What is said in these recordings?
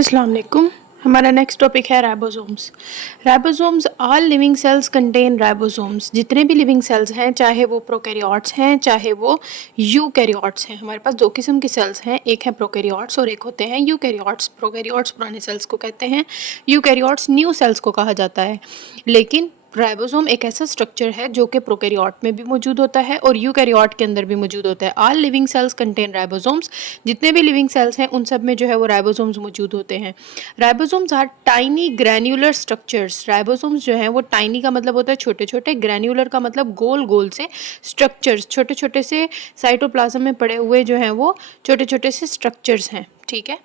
अस्सलाम वालेकुम। हमारा नेक्स्ट टॉपिक है ribosomes. Ribosomes all living cells contain ribosomes. जितने भी लिविंग सेल्स हैं, चाहे वो प्रोकैरियोट्स हैं चाहे वो यूकैरियोट्स हैं, हमारे पास दो किस्म के सेल्स हैं, एक है प्रोकैरियोट्स और एक होते हैं यूकैरियोट्स। प्रोकैरियोट्स पुराने सेल्स को कहते हैं, यूकैरियोट्स न्यू सेल्स को कहा जाता है। लेकिन राइबोसोम एक ऐसा स्ट्रक्चर है जो कि प्रोकैरियोट में भी मौजूद होता है और यूकैरियोट के अंदर भी मौजूद होता है। All living cells contain ribosomes. जितने भी लिविंग सेल्स हैं उन सब में जो है वो राइबोसोम्स मौजूद होते हैं। Ribosomes are tiny granular structures. Ribosomes जो है वो टाइनी का मतलब होता है छोटे छोटे, ग्रैन्युलर का मतलब गोल गोल से स्ट्रक्चर्स, छोटे छोटे से साइटोप्लाज्म में पड़े हुए जो हैं वो छोटे छोटे से स्ट्रक्चर्स हैं। ठीक है।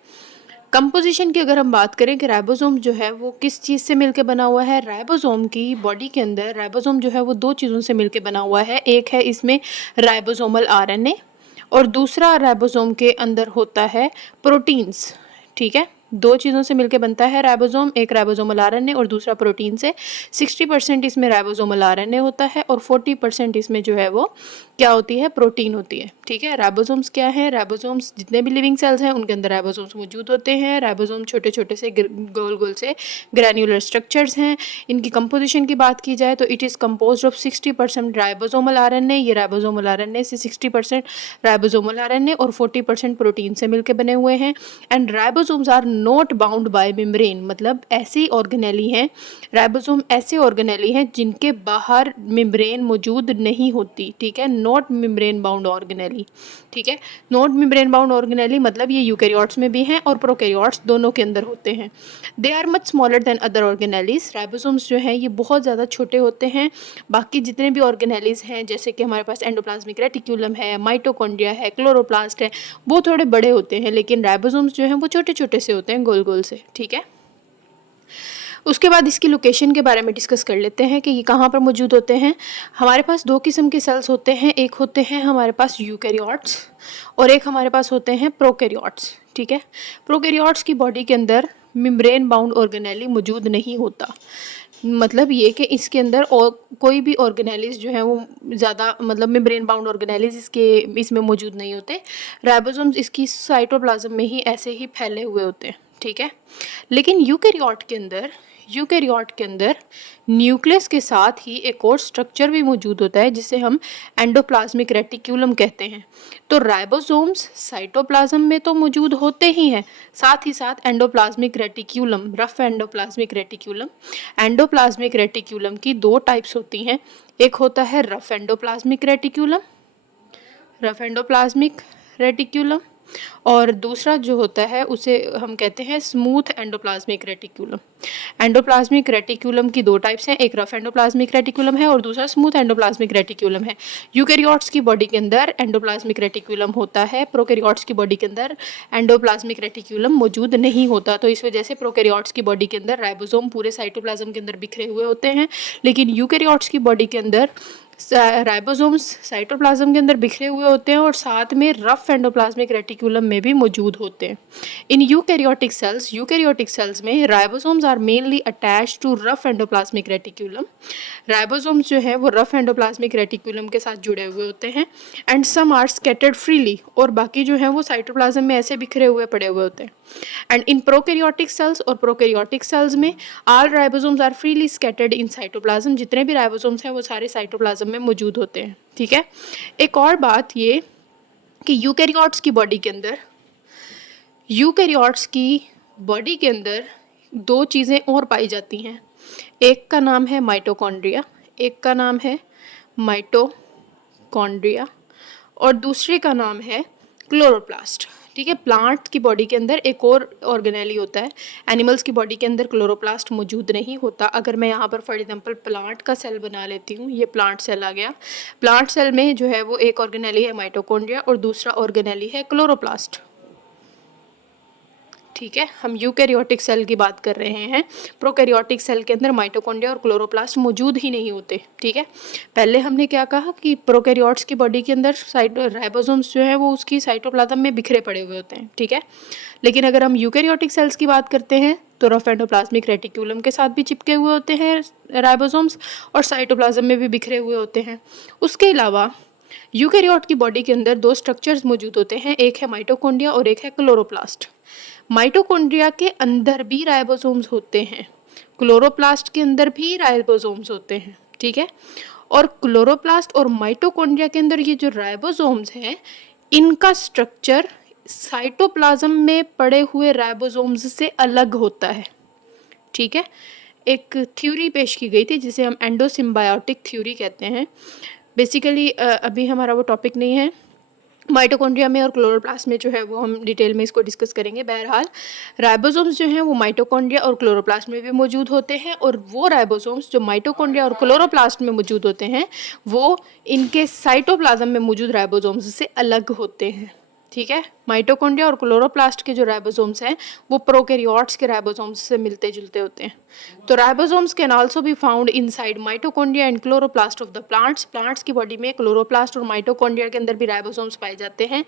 कंपोजिशन की अगर हम बात करें कि राइबोसोम जो है वो किस चीज़ से मिलकर बना हुआ है, राइबोसोम की बॉडी के अंदर राइबोसोम जो है वो दो चीज़ों से मिलकर बना हुआ है। एक है इसमें राइबोसोमल आरएनए और दूसरा राइबोसोम के अंदर होता है प्रोटीन्स। ठीक है, दो चीज़ों से मिलकर बनता है राइबोसोम, एक राइबोसोमल आरएनए और दूसरा प्रोटीन से। 60% इसमें राइबोसोमल आरएनए होता है और 40% इसमें जो है वो क्या होती है, प्रोटीन होती है। ठीक है। राइबोसोम्स क्या है, राइबोसोम्स जितने भी लिविंग सेल्स हैं उनके अंदर राइबोसोम्स मौजूद होते हैं। राइबोसोम छोटे छोटे से गोल गोल से ग्रैन्युलर स्ट्रक्चर्स हैं। इनकी कंपोजिशन की बात की जाए तो it is composed of 60% ribosomal RNA, ये राइबोसोमल आरएनए से 60% राइबोसोमल आरएनए और 40% प्रोटीन से मिलकर बने हुए हैं। And ribosomes are not bound by membrane, मतलब ऐसी ऑर्गेनेली हैं, राइबोसोम ऐसे ऑर्गेनेली हैं जिनके बाहर मेम्ब्रेन मौजूद नहीं होती। ठीक है, नॉट मेम्ब्रेन बाउंड ऑर्गेनेली। ठीक है, नॉट मेम्ब्रेन बाउंड ऑर्गेनेली मतलब ये यूकैरियोट्स में भी हैं और प्रोकैरियोट्स दोनों के अंदर होते हैं। They are much smaller than other organelles. Ribosomes जो हैं ये बहुत ज़्यादा छोटे होते हैं। बाकी जितने भी ऑर्गेनेलीज हैं, जैसे कि हमारे पास एंडोप्लाज्मिक रेटिक्यूलम है, माइटोकॉन्ड्रिया है, क्लोरोप्लास्ट है, वो थोड़े बड़े होते हैं, लेकिन राइबोसोम्स जो हैं वो छोटे छोटे से होते हैं, गोल गोल से। ठीक है। उसके बाद इसकी लोकेशन के बारे में डिस्कस कर लेते हैं कि ये कहाँ पर मौजूद होते हैं। हमारे पास दो किस्म के सेल्स होते हैं, एक होते हैं हमारे पास यूकैरियोट्स और एक हमारे पास होते हैं प्रोकैरियोट्स। ठीक है। प्रोकैरियोट्स की बॉडी के अंदर मेम्ब्रेन बाउंड ऑर्गेनेली मौजूद नहीं होता। मतलब ये कि इसके अंदर और कोई भी ऑर्गेनेलीज जो है वो ज़्यादा, मतलब मेम्ब्रेन बाउंड ऑर्गेनेलीज इसमें मौजूद नहीं होते। राइबोसोम्स इसकी साइटोप्लाज्म में ही ऐसे ही फैले हुए होते हैं। ठीक है। लेकिन यूकैरियोट के अंदर न्यूक्लियस के साथ ही एक और स्ट्रक्चर भी मौजूद होता है जिसे हम एंडोप्लाज्मिक रेटिक्यूलम कहते हैं। तो राइबोसोम्स साइटोप्लाज्म में तो मौजूद होते ही हैं, साथ ही साथ endoplasmic reticulum, rough endoplasmic reticulum की दो टाइप्स होती हैं। एक होता है रफ एंडोप्लाज्मिक रेटिक्यूलम और दूसरा जो होता है उसे हम कहते हैं smooth endoplasmic reticulum. Endoplasmic reticulum की दो टाइप्स हैं, एक रफ एंडोप्लाज्मिक रेटिक्यूलम है और दूसरा स्मूथ एंडोप्लाज्मिक रेटिक्यूलम है। यूकैरियोट्स की बॉडी के अंदर एंडोप्लाज्मिक रेटिक्यूलम होता है, प्रोकैरियोट्स की बॉडी के अंदर एंडोप्लाज्मिक रेटिक्यूलम मौजूद नहीं होता। तो इस वजह से प्रोकैरियोट्स की बॉडी के अंदर राइबोसोम पूरे साइटोप्लाज्म के अंदर बिखरे हुए होते हैं, लेकिन यूकैरियोट्स की बॉडी के अंदर राइबोसोम्स साइटोप्लाज्म के अंदर बिखरे हुए होते हैं और साथ में रफ एंडोप्लाज्मिक रेटिक्यूलम में भी मौजूद होते हैं। इन यूकैरियोटिक सेल्स में ribosomes are mainly attached to rough endoplasmic reticulum. Ribosomes जो है वो रफ एंडोप्लाज्मिक रेटिक्यूलम के साथ जुड़े हुए होते हैं। And some are scattered freely, और बाकी जो है वो साइटोप्लाज्म में ऐसे बिखरे हुए पड़े हुए होते हैं। एंड इन प्रोकैरियोटिक सेल्स में all ribosomes are freely scattered in cytoplasm. जितने भी राइबोसोम्स हैं वो सारे साइटोप्लाज्म में मौजूद होते हैं। ठीक है। एक और बात ये कि यूकैरियोट्स की बॉडी के अंदर दो चीज़ें और पाई जाती हैं। एक का नाम है माइटोकॉन्ड्रिया और दूसरे का नाम है क्लोरोप्लास्ट। ठीक है। प्लांट की बॉडी के अंदर एक और ऑर्गेनेली होता है, एनिमल्स की बॉडी के अंदर क्लोरोप्लास्ट मौजूद नहीं होता। अगर मैं यहाँ पर फॉर एग्जांपल प्लांट का सेल बना लेती हूँ, ये प्लांट सेल आ गया। प्लांट सेल में जो है वो एक ऑर्गेनेली है माइटोकॉन्ड्रिया और दूसरा ऑर्गेनेली है क्लोरोप्लास्ट। ठीक है। हम यूकैरियोटिक सेल की बात कर रहे हैं। प्रोकैरियोटिक सेल के अंदर माइटोकॉन्ड्रिया और क्लोरोप्लास्ट मौजूद ही नहीं होते। ठीक है। पहले हमने क्या कहा कि प्रोकैरियोट्स की बॉडी के अंदर राइबोसोम्स जो है वो उसकी साइटोप्लाज्म में बिखरे पड़े हुए होते हैं। ठीक है। लेकिन अगर हम यूकैरियोटिक सेल्स की बात करते हैं तो रफ एंडोप्लाज्मिक रेटिक्यूलम के साथ भी चिपके हुए होते हैं राइबोसोम्स और साइटोप्लाज्म में भी बिखरे हुए होते हैं। उसके अलावा यूकैरियोट की बॉडी के अंदर दो स्ट्रक्चर्स मौजूद होते हैं, एक है माइटोकॉन्ड्रिया और एक है क्लोरोप्लास्ट। माइटोकॉन्ड्रिया के अंदर भी राइबोसोम्स होते हैं, क्लोरोप्लास्ट के अंदर भी राइबोसोम्स होते हैं, ठीक है। और क्लोरोप्लास्ट और माइटोकॉन्ड्रिया के अंदर ये जो राइबोसोम्स हैं, इनका स्ट्रक्चर साइटोप्लाज्म में पड़े हुए राइबोसोम्स से अलग होता है, ठीक है। एक थ्योरी पेश की गई थी जिसे हम एंडोसिम्बायोटिक थ्योरी कहते हैं। बेसिकली अभी हमारा वो टॉपिक नहीं है, माइटोकॉन्ड्रिया में और क्लोरोप्लास्ट में जो है वो हम डिटेल में इसको डिस्कस करेंगे। बहरहाल राइबोसोम्स जो हैं वो माइटोकॉन्ड्रिया और क्लोरोप्लास्ट में भी मौजूद होते हैं, और वो राइबोसोम्स जो माइटोकॉन्ड्रिया और क्लोरोप्लास्ट में मौजूद होते हैं वो इनके साइटोप्लाज्म में मौजूद राइबोसोम्स से अलग होते हैं, ठीक है। माइटोकॉन्ड्रिया और क्लोरोप्लास्ट के जो राइबोसोम्स हैं वो प्रोकैरियोट्स के राइबोसोम्स से मिलते जुलते होते हैं। तो ribosomes can also be found inside mitochondria and chloroplast of the plants की बॉडी में क्लोरोप्लास्ट और माइटोकॉन्ड्रिया के अंदर भी राइबोसोम्स पाए जाते हैं।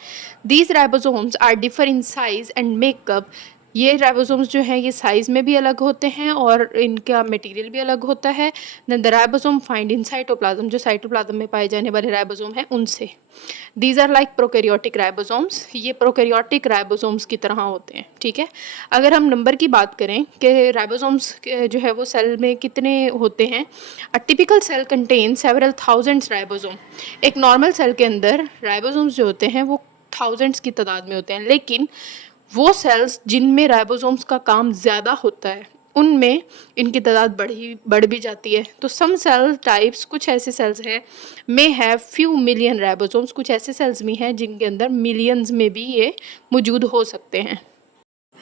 These ribosomes are differ in size and makeup. ये राइबोसोम्स जो हैं ये साइज में भी अलग होते हैं और इनका मटेरियल भी अलग होता है। Than the ribosome find in cytoplasm, जो साइटोप्लाज्म में पाए जाने वाले राइबोसोम हैं उनसे। These are like prokaryotic ribosomes, ये प्रोकैरियोटिक राइबोसोम्स की तरह होते हैं, ठीक है। अगर हम नंबर की बात करें कि राइबोसोम्स जो है वो सेल में कितने होते हैं, a typical cell contain several thousands ribosome. एक नॉर्मल सेल के अंदर राइबोसोम्स जो होते हैं वो थाउजेंड्स की तादाद में होते हैं, लेकिन वो सेल्स जिनमें राइबोसोम्स का काम ज़्यादा होता है उनमें इनकी तादाद बढ़ भी जाती है। तो सम सेल टाइप्स, कुछ ऐसे सेल्स हैं may have few million ribosomes, कुछ ऐसे सेल्स भी हैं जिनके अंदर मिलियंस में भी ये मौजूद हो सकते हैं।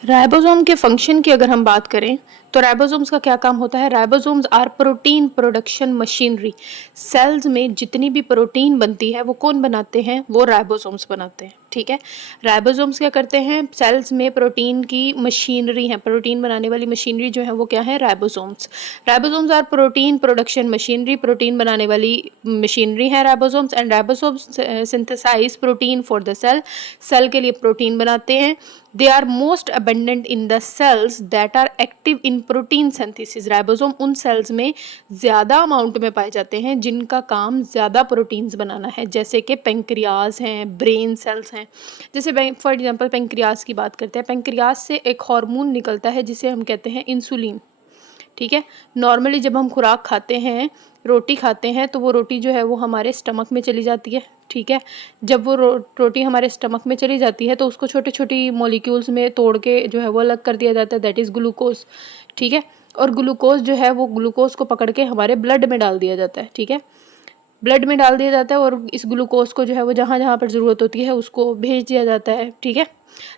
राइबोसोम के फंक्शन की अगर हम बात करें तो राइबोसोम्स का क्या काम होता है। Ribosomes are protein production machinery. Cells में जितनी भी प्रोटीन बनती है वो कौन बनाते हैं, वो राइबोसोम्स बनाते हैं, ठीक है। राइबोसोम्स क्या करते हैं, सेल्स में प्रोटीन की मशीनरी है, प्रोटीन बनाने वाली मशीनरी जो है वो क्या है, ribosomes. Ribosomes are protein production machinery, protein बनाने वाली मशीनरी है ribosomes. And ribosomes synthesise protein for the cell, cell के लिए प्रोटीन बनाते हैं। They are most abundant in the cells that are active in protein synthesis. Ribosome उन cells में ज़्यादा अमाउंट में पाए जाते हैं जिनका काम ज़्यादा प्रोटीन्स बनाना है, जैसे कि पेंक्रियाज हैं, ब्रेन सेल्स हैं। जैसे फॉर एग्जांपल पेंक्रियाज की बात करते हैं, पेंक्रियाज से एक हार्मोन निकलता है जिसे हम कहते हैं इंसुलिन, ठीक है। नॉर्मली जब हम खुराक खाते हैं, रोटी खाते हैं, तो वो रोटी जो है वो हमारे स्टमक में चली जाती है, ठीक है। जब वो रोटी हमारे स्टमक में चली जाती है तो उसको छोटी छोटी मॉलिक्यूल्स में तोड़ के जो है वो अलग कर दिया जाता है, दैट इज़ ग्लूकोज, ठीक है। और ग्लूकोज जो है वो ग्लूकोज को पकड़ के हमारे ब्लड में डाल दिया जाता है, ठीक है। ब्लड में डाल दिया जाता है और इस ग्लूकोज को जो है वो जहाँ जहाँ पर ज़रूरत होती है उसको भेज दिया जाता है, ठीक है।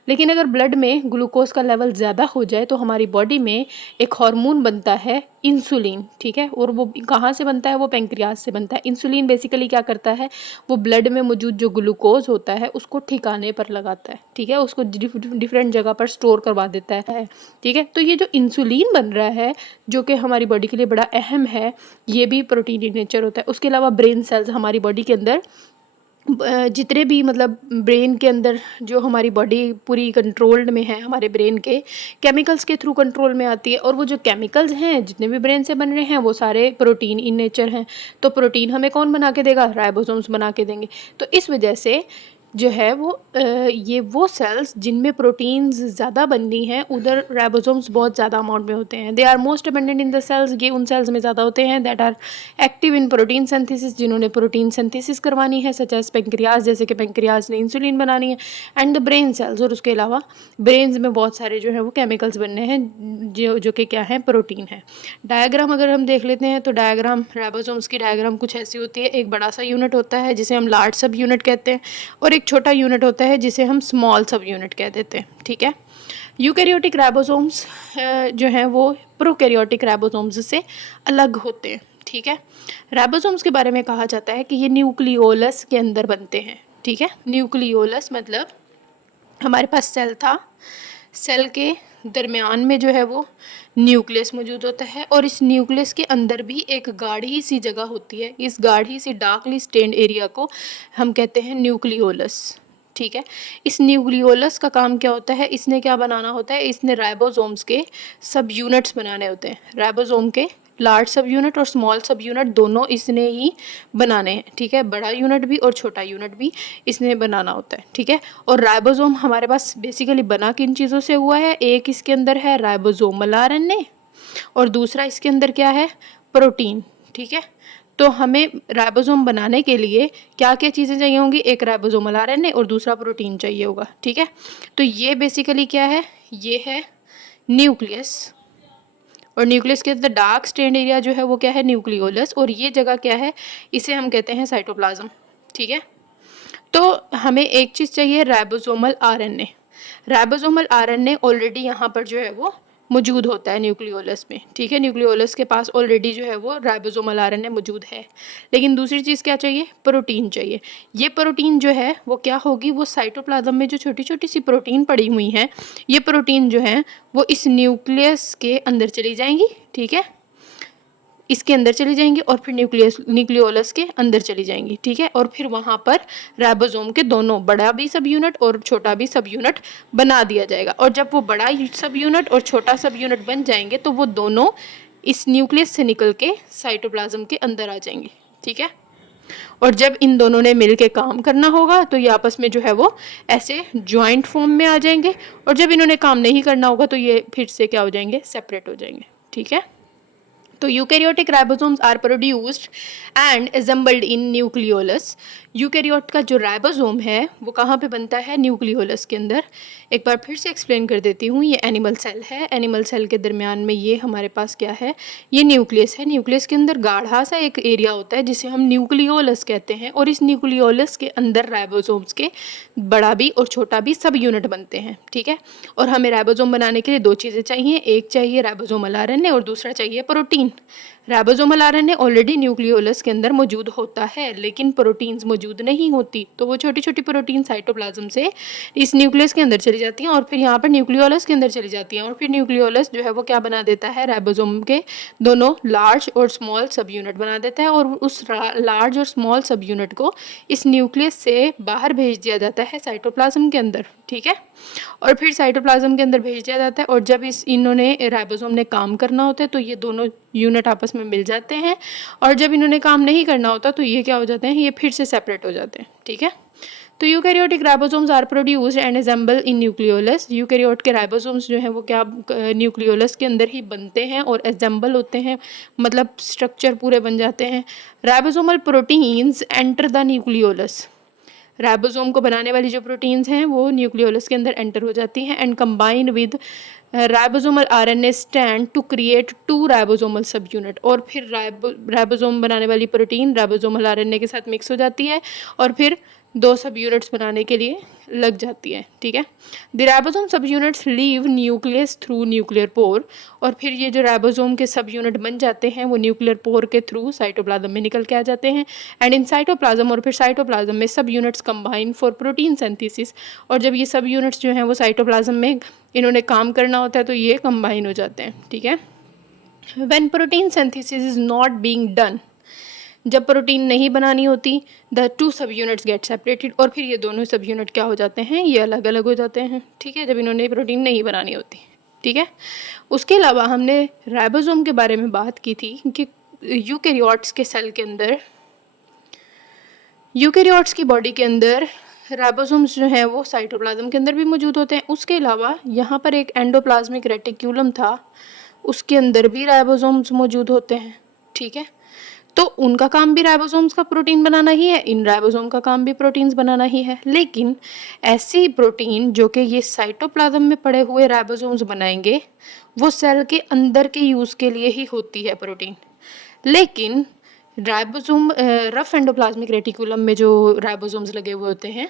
लेकिन अगर ब्लड में ग्लूकोज का लेवल ज़्यादा हो जाए तो हमारी बॉडी में एक हार्मोन बनता है इंसुलिन, ठीक है। और वो कहाँ से बनता है, वो पेंक्रियाज से बनता है। इंसुलिन बेसिकली क्या करता है, वो ब्लड में मौजूद जो ग्लूकोज होता है उसको ठिकाने पर लगाता है, ठीक है, उसको डिफरेंट जगह पर स्टोर करवा देता है, ठीक है। तो ये जो इंसुलिन बन रहा है जो कि हमारी बॉडी के लिए बड़ा अहम है, ये भी प्रोटीन इन नेचर होता है। उसके अलावा ब्रेन सेल्स हमारी बॉडी के अंदर जितने भी मतलब ब्रेन के अंदर जो हमारी बॉडी पूरी कंट्रोल्ड में है, हमारे ब्रेन के केमिकल्स के थ्रू कंट्रोल में आती है, और वो जो केमिकल्स हैं जितने भी ब्रेन से बन रहे हैं वो सारे प्रोटीन इन नेचर हैं। तो प्रोटीन हमें कौन बना के देगा, राइबोसोम्स बना के देंगे। तो इस वजह से जो है वो ये वो सेल्स जिनमें प्रोटीन्स ज़्यादा बननी हैं उधर राइबोसोम्स बहुत ज़्यादा अमाउंट में होते हैं। They are most abundant in the cells, ये उन सेल्स में ज़्यादा होते हैं that are active in protein synthesis, जिन्होंने प्रोटीन सिंथेसिस करवानी है, सच एज पेंक्रियाज, जैसे कि पेंक्रियाज ने इंसुलिन बनानी है। एंड द ब्रेन सेल्स, और उसके अलावा ब्रेन्स में बहुत सारे जो है वो केमिकल्स बनने हैं जो कि क्या है, प्रोटीन है। डायग्राम अगर हम देख लेते हैं तो डायग्राम, राइबोसोम्स की डायग्राम कुछ ऐसी होती है। एक बड़ा सा यूनिट होता है जिसे हम लार्ज सब यूनिट कहते हैं, और एक छोटा यूनिट होता है जिसे हम स्मॉल सब यूनिट कह देते हैं, ठीक है। यूकैरियोटिक राइबोसोम्स जो हैं वो प्रोकैरियोटिक राइबोसोम्स से अलग होते हैं, ठीक है। राइबोसोम्स के बारे में कहा जाता है कि ये न्यूक्लियोलस के अंदर बनते हैं, ठीक है। न्यूक्लियोलस मतलब हमारे पास सेल था, सेल के दरमियान में जो है वो न्यूक्लियस मौजूद होता है, और इस न्यूक्लियस के अंदर भी एक गाढ़ी सी जगह होती है। इस गाढ़ी सी डार्कली स्टेन्ड एरिया को हम कहते हैं न्यूक्लियोलस, ठीक है। इस न्यूक्लियोलस का काम क्या होता है, इसने क्या बनाना होता है, इसने राइबोसोम्स के सब यूनिट्स बनाने होते हैं, राइबोसोम के लार्ज सब यूनिट और स्मॉल सब यूनिट दोनों इसने ही बनाने हैं, ठीक है। बड़ा यूनिट भी और छोटा यूनिट भी इसने बनाना होता है, ठीक है। और राइबोसोम हमारे पास बेसिकली बना किन चीज़ों से हुआ है, एक इसके अंदर है राइबोसोमल आरएनए और दूसरा इसके अंदर क्या है, प्रोटीन, ठीक है। तो हमें राइबोसोम बनाने के लिए क्या क्या चीज़ें चाहिए होंगी, एक राइबोसोमल आरएनए और दूसरा प्रोटीन चाहिए होगा, ठीक है। तो ये बेसिकली क्या है, ये है न्यूक्लियस और न्यूक्लियस के अंदर डार्क स्टेन्ड एरिया जो है वो क्या है, न्यूक्लियोलस, और ये जगह क्या है, इसे हम कहते हैं साइटोप्लाज्म, ठीक है। तो हमें एक चीज़ चाहिए ribosomal RNA. Ribosomal RNA already यहाँ पर जो है वो मौजूद होता है न्यूक्लियोलस में, ठीक है। न्यूक्लियोलस के पास ऑलरेडी जो है वो राइबोसोमल आरएनए मौजूद है। लेकिन दूसरी चीज़ क्या चाहिए, प्रोटीन चाहिए। ये प्रोटीन जो है वो क्या होगी, वो साइटोप्लाज्म में जो छोटी छोटी सी प्रोटीन पड़ी हुई हैं, ये प्रोटीन जो है वो इस न्यूक्लियस के अंदर चली जाएंगी, ठीक है। इसके अंदर चली जाएंगी और फिर न्यूक्लियोलस के अंदर चली जाएंगी, ठीक है। और फिर वहाँ पर राइबोसोम के दोनों बड़ा भी सब यूनिट और छोटा भी सब यूनिट बना दिया जाएगा। और जब वो बड़ा सब यूनिट और छोटा सब यूनिट बन जाएंगे तो वो दोनों इस न्यूक्लियस से निकल के साइटोप्लाज्म के अंदर आ जाएंगे, ठीक है। और जब इन दोनों ने मिल के काम करना होगा तो ये आपस में जो है वो ऐसे ज्वाइंट फॉर्म में आ जाएंगे। और जब इन्होंने काम नहीं करना होगा तो ये फिर से क्या हो जाएंगे, सेपरेट हो जाएंगे, ठीक है। तो eukaryotic ribosomes are produced and assembled in nucleolus. Eukaryote का जो राइबोसोम है वो कहाँ पे बनता है, न्यूक्लियोलस के अंदर। एक बार फिर से एक्सप्लेन कर देती हूँ, ये एनिमल सेल है, एनिमल सेल के दरमियान में ये हमारे पास क्या है, ये न्यूक्लियस है। न्यूक्लियस के अंदर गाढ़ा सा एक एरिया होता है जिसे हम न्यूक्लियोलस कहते हैं, और इस न्यूक्लियोलस के अंदर राइबोसोम्स के बड़ा भी और छोटा भी सब यूनिट बनते हैं, ठीक है। और हमें राइबोसोम बनाने के लिए दो चीज़ें चाहिए, एक चाहिए राइबोसोमल आरएनए और दूसरा चाहिए protein. Ribosomal RNA already nucleolus के अंदर मौजूद होता है, लेकिन प्रोटीन्स मौजूद नहीं होती, तो वो छोटी छोटी प्रोटीन साइटोप्लाज्म से इस न्यूक्लियस के अंदर चली जाती हैं और फिर यहाँ पर न्यूक्लियोलस के अंदर चली जाती हैं। और फिर न्यूक्लियोलस जो है वो क्या बना देता है, राइबोसोम के दोनों लार्ज और स्मॉल सब यूनिट बना देता है, और उस लार्ज और स्मॉल सब यूनिट को इस न्यूक्लियस से बाहर भेज दिया जाता है साइटोप्लाज्म के अंदर, ठीक है। और फिर साइटोप्लाज्म के अंदर भेज दिया जाता है, और जब इन्होंने राइबोसोम ने काम करना होता है तो ये दोनों यूनिट आपस में मिल जाते हैं, और जब इन्होंने काम नहीं करना होता तो ये क्या हो जाते हैं, ये फिर से सेपरेट हो जाते हैं, ठीक है। तो eukaryotic ribosomes are produced and assemble in nucleolus. Eukaryote के राइबोसोम्स जो हैं वो क्या न्यूक्लियोलस के अंदर ही बनते हैं और असेंबल होते हैं, मतलब स्ट्रक्चर पूरे बन जाते हैं। Ribosomal proteins enter the nucleolus. Ribosome को बनाने वाली जो प्रोटीन्स हैं वो न्यूक्लियोलस के अंदर एंटर हो जाती हैं and combine with ribosomal RNA stand to create 2 ribosomal subunit. और फिर राइबोसोम बनाने वाली प्रोटीन राइबोसोमल आरएनए के साथ मिक्स हो जाती है और फिर 2 सब यूनिट्स बनाने के लिए लग जाती है, ठीक है। द राइबोसोम सब units leave nucleus through nuclear pore. और फिर ये जो राइबोसोम के सब यूनिट बन जाते हैं वो न्यूक्लियर पोर के थ्रू साइटोप्लाज्म में निकल के आ जाते हैं एंड इन साइटोप्लाज्म, और फिर साइटोप्लाज्म में सब units combine for protein synthesis. और जब ये सब यूनिट्स जो हैं वो साइटोप्लाज्म में इन्होंने काम करना होता है तो ये कंबाइन हो जाते हैं, ठीक है। When protein synthesis is not being done, जब प्रोटीन नहीं बनानी होती, द 2 सब यूनिट्स गेट सेपरेटेड। और फिर ये दोनों सब यूनिट क्या हो जाते हैं, ये अलग अलग हो जाते हैं, ठीक है, जब इन्होंने प्रोटीन नहीं बनानी होती, ठीक है। उसके अलावा हमने राइबोसोम के बारे में बात की थी कि यूकैरियोट्स के सेल के अंदर, यूकैरियोट्स की बॉडी के अंदर राइबोसोम्स जो हैं वो साइटोप्लाज्म के अंदर भी मौजूद होते हैं। उसके अलावा यहाँ पर एक एंडोप्लाज्मिक रेटिक्यूलम था, उसके अंदर भी राइबोसोम्स मौजूद होते हैं, ठीक है। तो उनका काम भी राइबोसोम्स का प्रोटीन बनाना ही है, इन राइबोसोम का काम भी प्रोटीन्स बनाना ही है। लेकिन ऐसी प्रोटीन जो कि ये साइटोप्लाज्म में पड़े हुए राइबोसोम्स बनाएंगे वो सेल के अंदर के यूज़ के लिए ही होती है प्रोटीन। लेकिन राइबोसोम रफ एंडोप्लाज्मिक रेटिकुलम में जो राइबोसोम्स लगे हुए होते हैं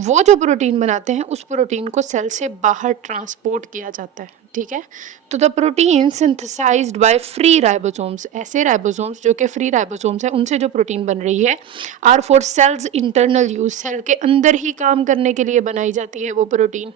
वो जो प्रोटीन बनाते हैं उस प्रोटीन को सेल से बाहर ट्रांसपोर्ट किया जाता है, ठीक है। तो the protein synthesised by free ribosomes, ऐसे राइबोसोम्स जो कि फ्री राइबोसोम्स हैं उनसे जो प्रोटीन बन रही है, are for cells internal use, cell के अंदर ही काम करने के लिए बनाई जाती है वो protein.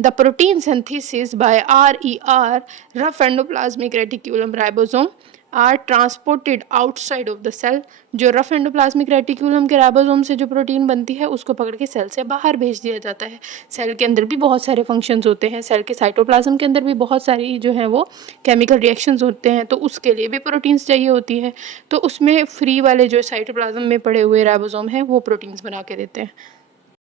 The protein synthesis by RER rough endoplasmic reticulum ribosome are transported outside of the cell. जो रफ एंडोप्लाज्मिक रेटिकुलम के राइबोसोम से जो प्रोटीन बनती है उसको पकड़ के सेल से बाहर भेज दिया जाता है। सेल के अंदर भी बहुत सारे फंक्शंस होते हैं, सेल के साइटोप्लाज्म के अंदर भी बहुत सारी जो है वो केमिकल रिएक्शंस होते हैं, तो उसके लिए भी प्रोटीन्स चाहिए होती है। तो उसमें फ्री वाले जो साइटोप्लाज्म में पड़े हुए राइबोसोम हैं वो प्रोटीन्स बना के देते हैं।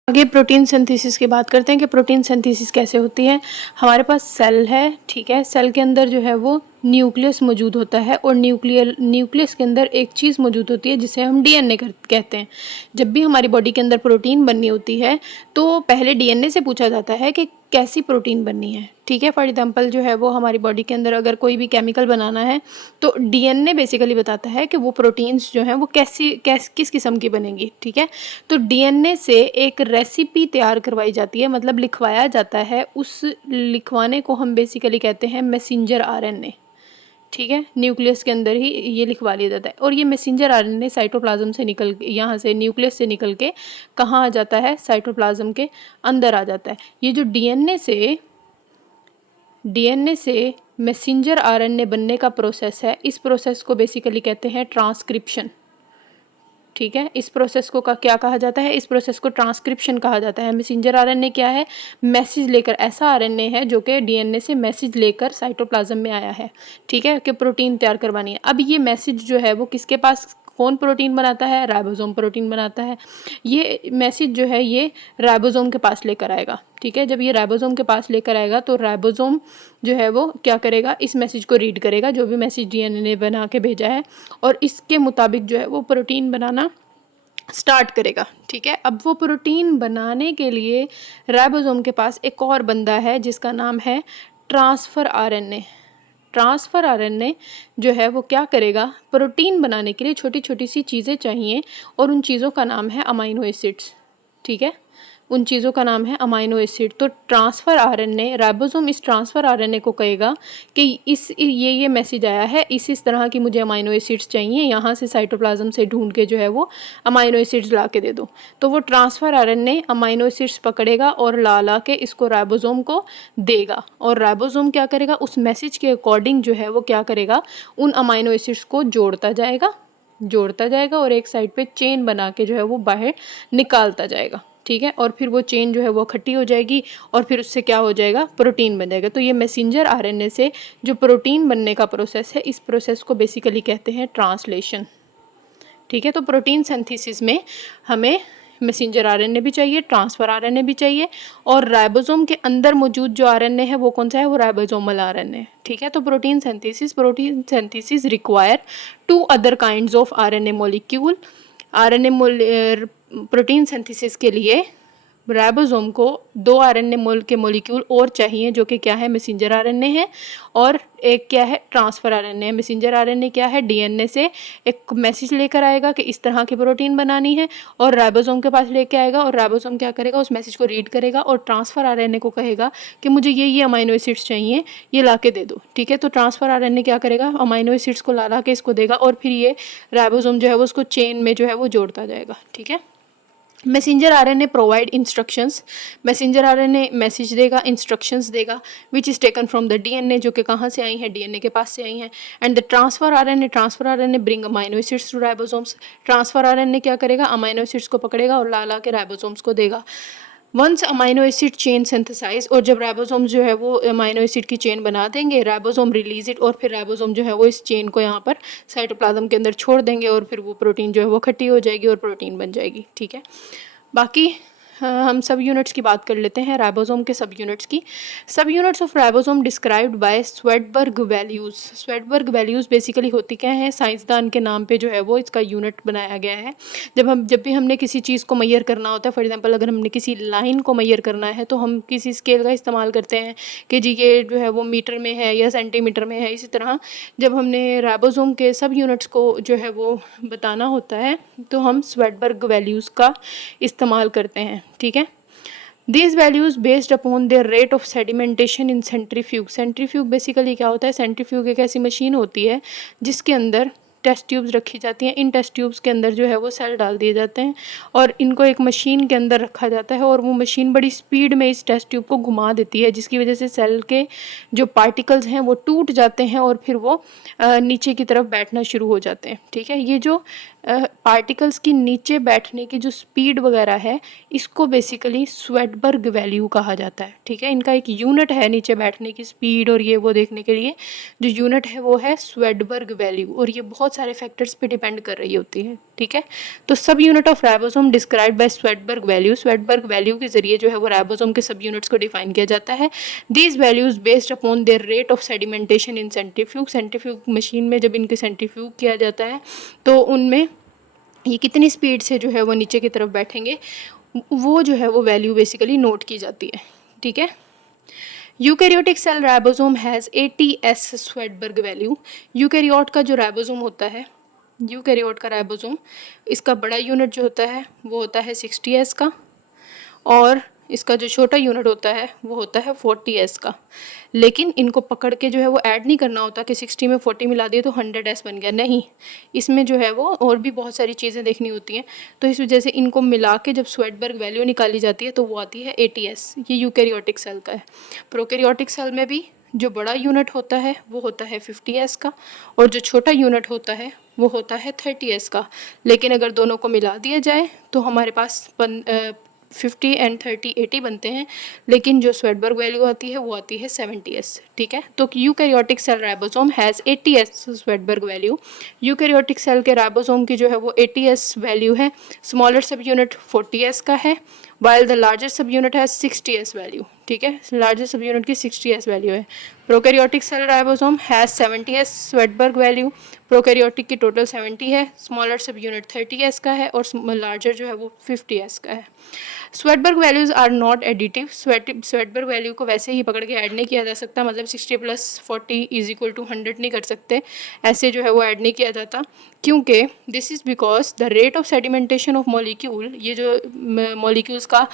आगे प्रोटीन सिंथेसिस की बात करते हैं कि प्रोटीन सिंथेसिस कैसे होती है। हमारे पास सेल है, ठीक है, सेल के अंदर जो है वो न्यूक्लियस मौजूद होता है और न्यूक्लियस के अंदर एक चीज़ मौजूद होती है जिसे हम डीएनए कहते हैं। जब भी हमारी बॉडी के अंदर प्रोटीन बननी होती है तो पहले डीएनए से पूछा जाता है कि कैसी प्रोटीन बननी है, ठीक है। फॉर एग्जांपल जो है वो हमारी बॉडी के अंदर अगर कोई भी केमिकल बनाना है तो डीएनए बेसिकली बताता है कि वो प्रोटीन्स जो हैं वो किस किस्म की बनेंगी, ठीक है। तो डीएनए से एक रेसिपी तैयार करवाई जाती है, मतलब लिखवाया जाता है। उस लिखवाने को हम बेसिकली कहते हैं मैसेंजर आरएनए, ठीक है। न्यूक्लियस के अंदर ही ये लिखवा लिया जाता है और ये मैसेंजर आरएनए साइटोप्लाज्म से निकल के यहाँ से न्यूक्लियस से निकल के कहाँ आ जाता है, साइटोप्लाज्म के अंदर आ जाता है। ये जो डीएनए से मैसेंजर आरएनए बनने का प्रोसेस है, इस प्रोसेस को बेसिकली कहते हैं ट्रांसक्रिप्शन, ठीक है। इस प्रोसेस को क्या कहा जाता है, इस प्रोसेस को ट्रांसक्रिप्शन कहा जाता है। मैसेंजर आरएनए क्या है, मैसेज लेकर, ऐसा आरएनए है जो कि डीएनए से मैसेज लेकर साइटोप्लाज्म में आया है, ठीक है, कि प्रोटीन तैयार करवानी है। अब ये मैसेज जो है वो किसके पास, कौन प्रोटीन बनाता है, राइबोसोम प्रोटीन बनाता है। ये मैसेज जो है ये राइबोसोम के पास लेकर आएगा, ठीक है। जब ये राइबोसोम के पास लेकर आएगा तो राइबोसोम जो है वो क्या करेगा, इस मैसेज को रीड करेगा, जो भी मैसेज डीएनए ने बना के भेजा है, और इसके मुताबिक जो है वो प्रोटीन बनाना स्टार्ट करेगा, ठीक है। अब वो प्रोटीन बनाने के लिए राइबोसोम के पास एक और बंदा है जिसका नाम है ट्रांसफ़र आरएनए। ट्रांसफ़र आरएनए जो है वो क्या करेगा, प्रोटीन बनाने के लिए छोटी छोटी सी चीज़ें चाहिए और उन चीज़ों का नाम है अमाइनो एसिड्स, ठीक है। उन चीज़ों का नाम है अमाइनो एसिड। तो ट्रांसफ़र आरएनए, राइबोसोम इस ट्रांसफ़र आरएनए को कहेगा कि ये मैसेज आया है, इस तरह की मुझे अमाइनो एसिड्स चाहिए, यहाँ से साइटोप्लाज्म से ढूंढ के जो है वो अमाइनो एसिड्स ला के दे दो। तो वो ट्रांसफ़र आरएनए अमाइनो एसिड्स पकड़ेगा और ला के इसको राइबोसोम को देगा, और राइबोसोम क्या करेगा, उस मैसेज के अकॉर्डिंग जो है वो क्या करेगा, उन अमाइनो एसिड्स को जोड़ता जाएगा और एक साइड पे चेन बना के जो है वो बाहर निकालता जाएगा, ठीक है। और फिर वो चेन जो है वो इकट्ठी हो जाएगी और फिर उससे क्या हो जाएगा, प्रोटीन बन जाएगा। तो ये मैसेंजर आरएनए से जो प्रोटीन बनने का प्रोसेस है, इस प्रोसेस को बेसिकली कहते हैं ट्रांसलेशन, ठीक है। तो प्रोटीन सिंथेसिस में हमें मैसेंजर आरएनए भी चाहिए, ट्रांसफ़र आरएनए भी चाहिए, और राइबोसोम के अंदर मौजूद जो आरएनए है वो कौन सा है, वो राइबोसोमल आरएनए, ठीक है। तो protein synthesis require 2 other kinds of RNA molecule. Protein synthesis के लिए राइबोसोम को 2 आरएनए के मॉलिक्यूल और चाहिए, जो कि क्या है, मैसेंजर आरएनए है, और एक क्या है, ट्रांसफ़र आरएनए। मैसेंजर आरएनए क्या है, डीएनए से एक मैसेज लेकर आएगा कि इस तरह की प्रोटीन बनानी है, और राइबोसोम के पास लेके आएगा, और राइबोसोम क्या करेगा, उस मैसेज को रीड करेगा और ट्रांसफ़र आरएनए को कहेगा कि मुझे ये अमाइनो एसिड्स चाहिए, ये ला के दे दो, ठीक है। तो ट्रांसफ़र आरएनए क्या करेगा, अमाइनो एसिड्स को ला के इसको देगा, और फिर ये राइबोसोम जो है वो उसको चेन में जो है वो जोड़ता जाएगा, ठीक है। Messenger RNA provide instructions. Messenger RNA message देगा, इंस्ट्रक्शंस देगा, which is taken from the DNA, जो कि कहाँ से आई हैं, डीएनए के पास से आई हैं। And the transfer RNA bring amino acids to ribosomes. Transfer RNA क्या करेगा, अमाइनो एसिड्स को पकड़ेगा और ला के राइबोसोम्स को देगा। Once amino acid chain synthesise, और जब राइबोसोम जो है वो अमाइनो एसिड की चेन बना देंगे, राइबोसोम रिलीज इट, और फिर राइबोसोम जो है वो इस चेन को यहाँ पर साइटोप्लाज्म के अंदर छोड़ देंगे, और फिर वो प्रोटीन जो है वो इकट्ठी हो जाएगी और प्रोटीन बन जाएगी, ठीक है। बाकी हम सब यूनिट्स की बात कर लेते हैं, राइबोसोम के सब यूनिट्स की। सब units of ribosome described bye Svedberg values. Svedberg values basically होती क्या है, साइंसदान के नाम पे जो है वो इसका यूनिट बनाया गया है। जब भी हमने किसी चीज़ को मैयर करना होता है, फॉर एग्जांपल अगर हमने किसी लाइन को मैयर करना है तो हम किसी स्केल का इस्तेमाल करते हैं कि जी ये जो है वो मीटर में है या सेंटीमीटर में है। इसी तरह जब हमने राइबोसोम के सब यूनिट्स को जो है वो बताना होता है तो हम स्वेडबर्ग वैल्यूज़ का इस्तेमाल करते हैं, ठीक है। These values based upon their rate of sedimentation in centrifuge। Centrifuge basically क्या होता है, सेंट्रीफ्यूग एक ऐसी मशीन होती है जिसके अंदर टेस्ट ट्यूब्स रखी जाती हैं। इन टेस्ट ट्यूब्स के अंदर जो है वो सेल डाल दिए जाते हैं और इनको एक मशीन के अंदर रखा जाता है और वो मशीन बड़ी स्पीड में इस टेस्ट ट्यूब को घुमा देती है, जिसकी वजह से सेल के जो पार्टिकल्स हैं वो टूट जाते हैं और फिर वो नीचे की तरफ बैठना शुरू हो जाते हैं। ठीक है, ये जो पार्टिकल्स की नीचे बैठने की जो स्पीड वगैरह है, इसको बेसिकली स्वेडबर्ग वैल्यू कहा जाता है। ठीक है, इनका एक यूनिट है नीचे बैठने की स्पीड और ये वो देखने के लिए, जो यूनिट है वो है स्वेडबर्ग वैल्यू, और ये बहुत सारे फैक्टर्स पे डिपेंड कर रही होती है। ठीक है, तो सब unit of ribosome describe by Svedberg value. Svedberg value के जरिए जो है वो राइबोसोम के सब यूनिट्स को डिफाइन किया जाता है। These values based upon their rate of sedimentation in centrifuge. Centrifuge machine में जब इनके सेंट्रीफ्यूग किया जाता है तो उनमें ये कितनी स्पीड से जो है वो नीचे की तरफ बैठेंगे, वो जो है वो वैल्यू बेसिकली नोट की जाती है। ठीक है, eukaryotic cell ribosome has 80s Svedberg value. Eukaryote का जो राइबोसोम होता है, यूकैरियोट का राइबोसोम, इसका बड़ा यूनिट जो होता है वो होता है 60s का, और इसका जो छोटा यूनिट होता है वो होता है 40s का। लेकिन इनको पकड़ के जो है वो ऐड नहीं करना होता कि 60 में 40 मिला दिए तो 100s बन गया, नहीं, इसमें जो है वो और भी बहुत सारी चीज़ें देखनी होती हैं। तो इस वजह से इनको मिला के जब स्वेडबर्ग वैल्यू निकाली जाती है तो वो आती है 80s। ये यूकैरियोटिक सेल का है। प्रोकैरियोटिक सेल में भी जो बड़ा यूनिट होता है वो होता है 50s का, और जो छोटा यूनिट होता है वो होता है 30s का। लेकिन अगर दोनों को मिला दिया जाए तो हमारे पास 50 एंड 30 80 बनते हैं, लेकिन जो स्वेडबर्ग वैल्यू आती है वो आती है 70s। ठीक है, तो eukaryotic cell ribosome has 80s Svedberg value. Eukaryotic cell के राइबोसोम की जो है वो 80s वैल्यू है। स्मॉलर सब यूनिट 40s का है, while the largest subunit has 60s value. ठीक है, लार्जेस्ट सब यूनिट की 60s वैल्यू है। Prokaryotic cell ribosome has 70s Svedberg value. Prokaryotic की टोटल 70 है, स्मॉलर सब यूनिट 30s का है और लार्जर जो है वो 50s का है। Svedberg values are not additive. Svedberg value को वैसे ही पकड़ के ऐड नहीं किया जा सकता, मतलब 60 + 40 = 100 नहीं कर सकते, ऐसे जो है वो ऐड नहीं किया जाता, क्योंकि this is because the rate of sedimentation of molecule, ये जो मॉलिक्यूल्स का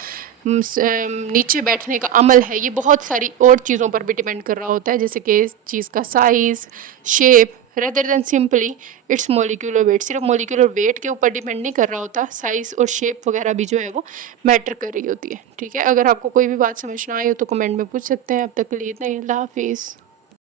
नीचे बैठने का अमल है, ये बहुत सारी और चीज़ों पर भी डिपेंड कर रहा होता है, जैसे कि चीज़ का size, shape, rather than simply it's molecular weight. सिर्फ मॉलिक्यूलर वेट के ऊपर डिपेंड नहीं कर रहा होता, साइज़ और शेप वगैरह भी जो है वो मैटर कर रही होती है। ठीक है, अगर आपको कोई भी बात समझ ना आई हो तो कमेंट में पूछ सकते हैं। अब तक के लिए इतना ही, अल्लाह हाफिज़।